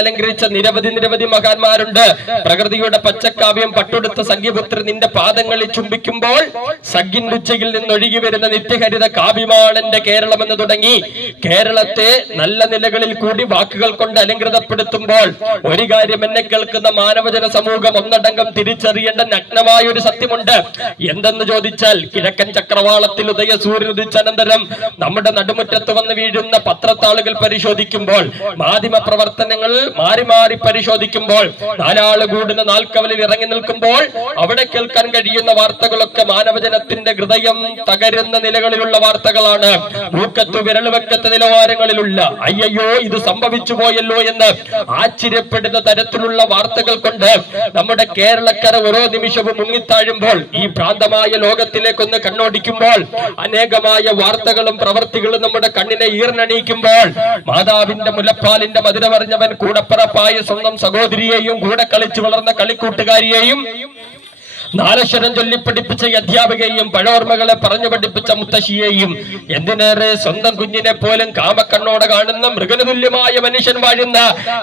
അലങ്കരിച്ച നിരവധി മഹാന്മാരുണ്ട്. പ്രകൃതിയുടെ പച്ചക്കാവ്യം പട്ടുടുത്ത സംഘ്യപുത്രൻ നിന്റെ പാദങ്ങളിൽ ചുംബിക്കുമ്പോൾ സഖ്യൻുച്ചയിൽ നിന്നൊഴുകി വരുന്ന നിത്യഹരിത കാവ്യമാണെന്റെ കേരളം എന്ന് തുടങ്ങി കേരളത്തെ നല്ല നിലകളിൽ കൂടി വാക്കുകൾ കൊണ്ട് അലങ്കൃതപ്പെടുത്തുമ്പോൾ ഒരു കാര്യം എന്നെ കേൾക്കുന്ന മാനവജന സമൂഹം ഒന്നടങ്കം തിരിച്ചറിയേണ്ട നഗ്നമായ ഒരു സത്യമുണ്ട്. എന്തെന്ന് ചോദിച്ചാൽ കിഴക്കൻ ചക്രവാളത്തിൽ ഉദയ സൂര്യൻ ഉദിച്ചനന്തരം നമ്മുടെ നടുമുറ്റത്ത് വന്ന് വീഴുന്ന പത്രത്താളുകൾ പരിശോധിക്കുമ്പോൾ, മാധ്യമ പ്രവർത്തനങ്ങൾ മാറി പരിശോധിക്കുമ്പോൾ, നാലാള് കൂടുന്ന നാൽക്കവലിൽ ഇറങ്ങി നിൽക്കുമ്പോൾ അവിടെ കേൾക്കാൻ കഴിയുന്ന വാർത്തകളൊക്കെ മാനവജനത്തിന്റെ ഹൃദയം തകരുന്ന നിലകളിലുള്ള വാർത്തകളാണ്. മൂക്കത്തു വിരലുവെക്കത്ത നിലവാരങ്ങളിലുള്ള അയ്യോ ഇത് സംഭവിച്ചു പോയല്ലോ എന്ന് ആശ്ചര്യപ്പെടുന്ന തരത്തിലുള്ള വാർത്തകൾ കൊണ്ട് നമ്മുടെ കേരളക്കര ഓരോ നിമിഷവും മുങ്ങിത്താഴുമ്പോൾ, ഈ ഭ്രാന്തമായ ലോകത്തിലേക്കൊന്ന് കണ്ണോടിക്കുമ്പോൾ അനേകമായ വാർത്തകളും പ്രവർത്തികളും നമ്മുടെ കണ്ണിനെ ഈർണണിയിക്കുമ്പോൾ, മാതാവിന്റെ മുലപ്പാലിന്റെ മധുര പറഞ്ഞവൻ കൂടപ്പറപ്പായ സ്വന്തം സഹോദരിയെയും കൂടെ കളിച്ചു വളർന്ന കളിക്കൂട്ടുകാരിയെയും നാലക്ഷരം ചൊല്ലി പഠിപ്പിച്ച അധ്യാപികയെയും പഴോർമ്മകളെ പറഞ്ഞു പഠിപ്പിച്ച മുത്തശ്ശിയെയും എന്തിനേറെ സ്വന്തം കുഞ്ഞിനെ പോലും കാമക്കണ്ണോടെ കാണുന്ന മൃഗതുല്യമായ മനുഷ്യൻ വാഴുന്ന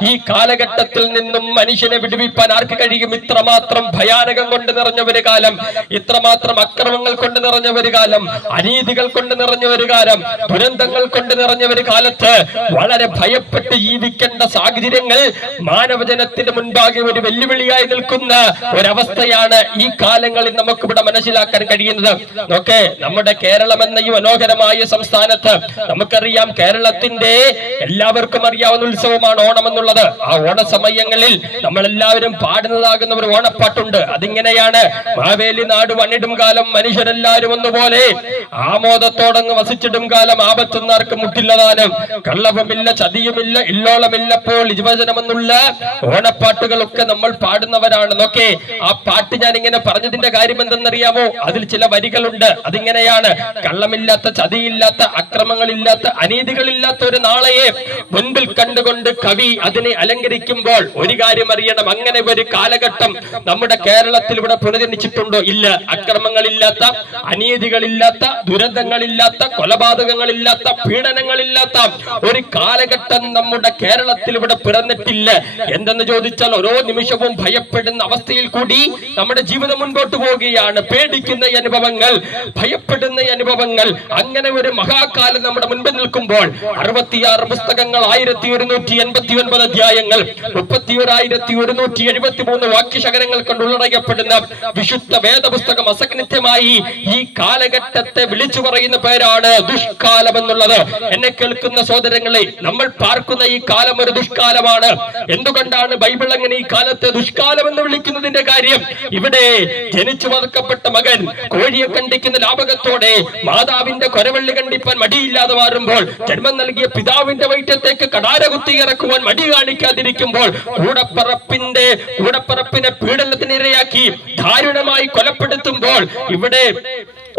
ഈ കാലഘട്ടത്തിൽ നിന്നും മനുഷ്യനെ വിടുവിപ്പാൻ ആർക്ക് കഴിയും? ഇത്രമാത്രം ഭയാനകം കൊണ്ട് നിറഞ്ഞ ഒരു കാലം, ഇത്രമാത്രം അക്രമങ്ങൾ കൊണ്ട് നിറഞ്ഞ ഒരു കാലം, അനീതികൾ കൊണ്ട് നിറഞ്ഞ ഒരു കാലം, ദുരന്തങ്ങൾ കൊണ്ട് നിറഞ്ഞ ഒരു കാലത്ത് വളരെ ഭയപ്പെട്ട് ജീവിക്കേണ്ട സാഹചര്യങ്ങൾ മാനവജനത്തിന്റെ മുൻപാകെ ഒരു വെല്ലുവിളിയായി നിൽക്കുന്ന ഒരവസ്ഥയാണ് ഈ കാലങ്ങളിൽ നമുക്ക് ഇവിടെ മനസ്സിലാക്കാൻ കഴിയുന്നത്. നോക്കെ, നമ്മുടെ കേരളം എന്ന ഈ മനോഹരമായ സംസ്ഥാനത്ത് നമുക്കറിയാം, കേരളത്തിന്റെ എല്ലാവർക്കും അറിയാവുന്ന ഉത്സവമാണ് ഓണം എന്നുള്ളത്. ആ ഓണ സമയങ്ങളിൽ നമ്മളെല്ലാവരും പാടുന്നതാകുന്ന ഒരു ഓണപ്പാട്ടുണ്ട്. അതിങ്ങനെയാണ്: മാവേലി നാട് വണിടും കാലം മനുഷ്യരെല്ലാരും ഒന്നുപോലെ, ആമോദത്തോടങ്ങ് വസിച്ചിടും കാലം ആപത്തുന്നാർക്ക് മുട്ടില്ലതാനും, കള്ളവുമില്ല ചതിയുമില്ല ഇല്ലോളമില്ലപ്പോൾ യുവജനമെന്നുള്ള ഓണപ്പാട്ടുകളൊക്കെ നമ്മൾ പാടുന്നവരാണ്. നോക്കെ, ആ പാട്ട് ഞാൻ ഇങ്ങനെ പറഞ്ഞതിന്റെ കാര്യം എന്തെന്നറിയാമോ? അതിൽ ചില വരികളുണ്ട്. അതിങ്ങനെയാണ്: കള്ളമില്ലാത്ത ചതിയില്ലാത്ത അക്രമങ്ങളില്ലാത്ത അനീതികളില്ലാത്ത ഒരു നാളെയെ മുൻപിൽ കണ്ടുകൊണ്ട് കവി അതിനെ അലങ്കരിക്കുമ്പോൾ ഒരു കാര്യം അറിയണം, അങ്ങനെ ഒരു കാലഘട്ടം നമ്മുടെ കേരളത്തിൽ ഇവിടെ പുനർജനിച്ചിട്ടുണ്ടോ? ഇല്ല. അക്രമങ്ങളില്ലാത്ത, അനീതികളില്ലാത്ത, ദുരന്തങ്ങളില്ലാത്ത, കൊലപാതകങ്ങളില്ലാത്ത, പീഡനങ്ങളില്ലാത്ത ഒരു കാലഘട്ടം നമ്മുടെ കേരളത്തിൽ ഇവിടെ പിറന്നിട്ടില്ല. എന്തെന്ന് ചോദിച്ചാൽ ഓരോ നിമിഷവും ഭയപ്പെടുന്ന അവസ്ഥയിൽ കൂടി നമ്മുടെ ജീവിതം മുൻപോട്ട് പോവുകയാണ്. പേടിക്കുന്ന അനുഭവങ്ങൾ, ഭയപ്പെടുന്ന അനുഭവങ്ങൾ, അങ്ങനെ ഒരു മഹാകാലം നമ്മുടെ മുൻപിൽ നിൽക്കുമ്പോൾ 66 പുസ്തകങ്ങൾ, 1189 അധ്യായങ്ങൾ, 31,173 വാക്യശകലങ്ങൾ കൊണ്ട് ഉള്ളടക്കപ്പെടുന്ന വിശുദ്ധ വേദപുസ്തകം അസന്നിഗ്ധമായി ഈ കാലഘട്ടത്തെ വിളിച്ചു പറയുന്ന പേരാണ് ദുഷ്കാലം എന്നുള്ളത്. എന്നെ കേൾക്കുന്ന സഹോദരങ്ങളെ, നമ്മൾ പാർക്കുന്ന ഈ കാലം ഒരു ദുഷ്കാലമാണ്. എന്തുകൊണ്ടാണ് ബൈബിൾ അങ്ങനെ ഈ കാലത്തെ ദുഷ്കാലം എന്ന് വിളിക്കുന്നതിന്റെ കാര്യം? ഇവിടെ ജനിച്ചു വളർക്കപ്പെട്ട മകൻ കോഴിയെ കണ്ടിക്കുന്ന ലാഭകത്തോടെ മാതാവിന്റെ കൊരവള്ളി കണ്ടിപ്പാൻ മടിയില്ലാതെ മാറുമ്പോൾ, ജന്മം നൽകിയ പിതാവിന്റെ വയറ്റത്തേക്ക് കടാര കുത്തി ഇറക്കുവാൻ മടി കാണിക്കാതിരിക്കുമ്പോൾ, കൂടപ്പറപ്പിനെ പീഡനത്തിനിരയാക്കി ദാരുണമായി കൊലപ്പെടുത്തുമ്പോൾ, ഇവിടെ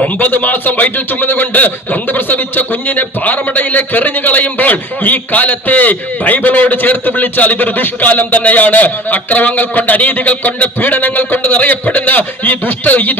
9 മാസം വയറ്റിൽ ചുമന്നുകൊണ്ട് നൊന്ത് പ്രസവിച്ച കുഞ്ഞിനെ പാറമടയിലേക്ക് എറിഞ്ഞു കളയുമ്പോൾ, ഈ കാലത്തെ ബൈബിളോട് ചേർത്ത് വിളിച്ചാൽ ഇതൊരു ദുഷ്കാലം തന്നെയാണ്. അക്രമങ്ങൾ കൊണ്ട്, അനീതികൾ കൊണ്ട്, പീഡനങ്ങൾ കൊണ്ട് നിറയപ്പെടുന്ന ഈ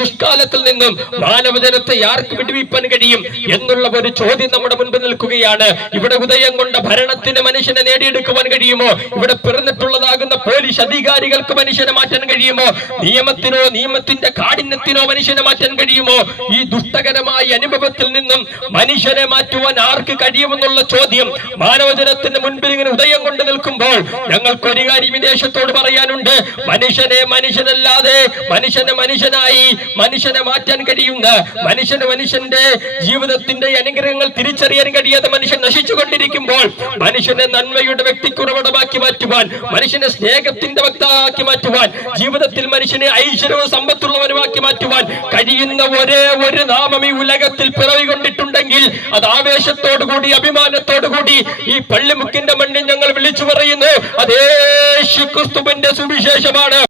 ദുഷ്കാലത്തിൽ നിന്നും മാനവജനത്തെ ആർക്ക് വിടുവിപ്പാൻ കഴിയും എന്നുള്ള ഒരു ചോദ്യം നമ്മുടെ മുൻപിൽ നിൽക്കുകയാണ്. ഇവിടെ ഉദയം കൊണ്ട ഭരണത്തിന് മനുഷ്യനെ നേടിയെടുക്കുവാൻ കഴിയുമോ? ഇവിടെ പിറന്നിട്ടുള്ളതാകുന്ന പോലീസ് അധികാരികൾക്ക് മനുഷ്യനെ മാറ്റാൻ കഴിയുമോ? നിയമത്തിനോ നിയമത്തിന്റെ കാഠിന്യത്തിനോ മനുഷ്യനെ മാറ്റാൻ കഴിയുമോ? ഈ ദുഷ്ടകരമായ അനുഭവത്തിൽ നിന്നും മനുഷ്യനെ മാറ്റുവാൻ ആർക്ക് കഴിയുമെന്നുള്ള ചോദ്യം മാനവജനത്തിന് മുൻപിൽ ഇങ്ങനെ ഉദയം കൊണ്ട് നിൽക്കുമ്പോൾ, ഞങ്ങൾക്ക് ഒരു കാര്യം വിദേശത്തോട് പറയാനുണ്ട്: മനുഷ്യനെ മനുഷ്യനല്ലാതെ, മനുഷ്യനെ മനുഷ്യനായി മനുഷ്യനെ മാറ്റാൻ കഴിയുന്ന, മനുഷ്യന്റെ ജീവിതത്തിന്റെ അനുഗ്രഹങ്ങൾ തിരിച്ചറിയാൻ കഴിയാതെ മനുഷ്യൻ നശിച്ചുകൊണ്ടിരിക്കുമ്പോൾ, മനുഷ്യനെ നന്മയുടെ വ്യക്തിക്കുറവിടമാക്കി മാറ്റുവാൻ, മനുഷ്യനെ സ്നേഹത്തിന്റെ വക്താവാക്കി മാറ്റുവാൻ, ജീവിതത്തിൽ മനുഷ്യനെ ഐശ്വര്യവും സമ്പത്തുള്ളവരുമാക്കി മാറ്റുവാൻ കഴിയുന്ന ഒരേ ഒരു നാമം ഈ ഉലകത്തിൽ പിറവികൊണ്ടിട്ടുണ്ടെങ്കിൽ അത് ആവേശത്തോടുകൂടി, അഭിമാനത്തോടുകൂടി ഈ പള്ളിമുക്കിന്റെ മണ്ണിൽ ഞങ്ങൾ വിളിച്ചു പറയുന്നു: അത് യേശു ക്രിസ്തുവിന്റെ സുവിശേഷമാണ്.